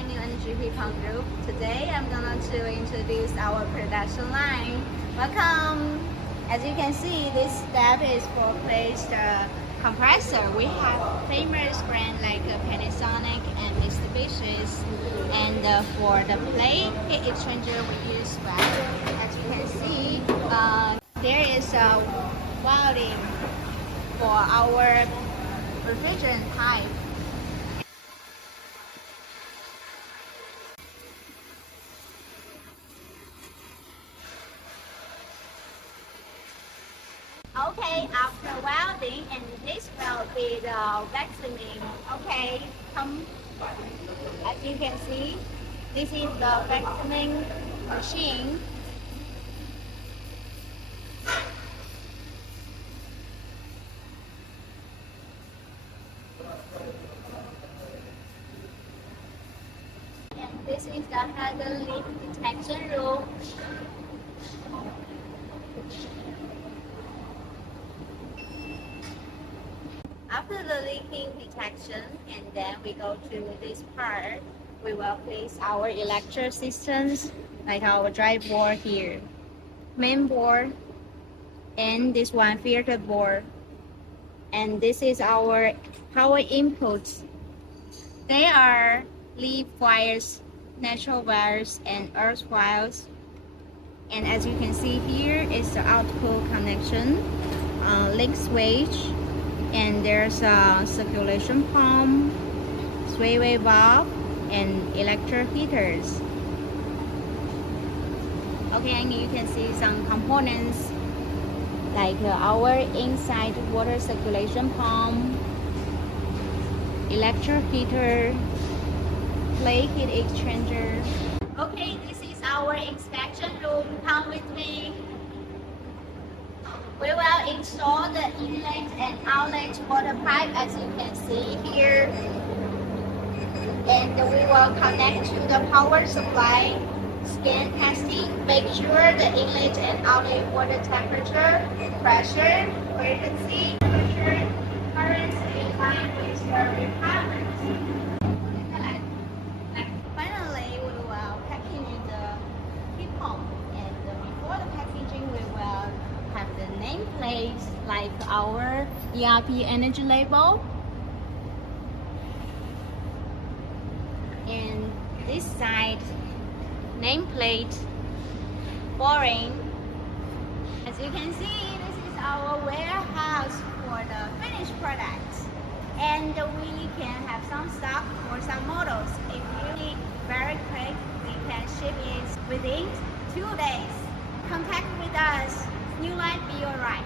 my new energy heat pump group. Today I'm going to introduce our production line. Welcome! As you can see, this step is for place the compressor. We have famous brands like Panasonic and Mitsubishi. And for the plate heat exchanger we use well. As you can see, there is a welding for our refrigerant type. Okay, after welding, and this will be the vacuuming. Okay, come. As you can see, this is the vacuuming machine. And this is the hazard leak detection room. After the leaking detection, and then we go to this part, we will place our electric systems, like our drive board here, main board, and this one filter board. And this is our power inputs. They are leaf wires, natural wires, and earth wires. And as you can see here is the output connection, link switch, and there's a circulation pump, sway valve, and electric heaters. Okay, and you can see some components like our inside water circulation pump, electric heater, plate heat exchanger. Okay, this is our inspection room. Come with me. We will install the inlet and outlet water pipe, as you can see here. And we will connect to the power supply. Scan testing. Make sure the inlet and outlet water temperature, pressure, frequency, temperature, current in line with your requirements. Finally, we will package the heat pump. And before the packaging, we will have the nameplate like our ERP energy label. And this side nameplate boring. As you can see, this is our warehouse for the finished products. And we can have some stock for some models. If you need very quick, we can ship it within 2 days. Contact with us. New Light Be Your Right.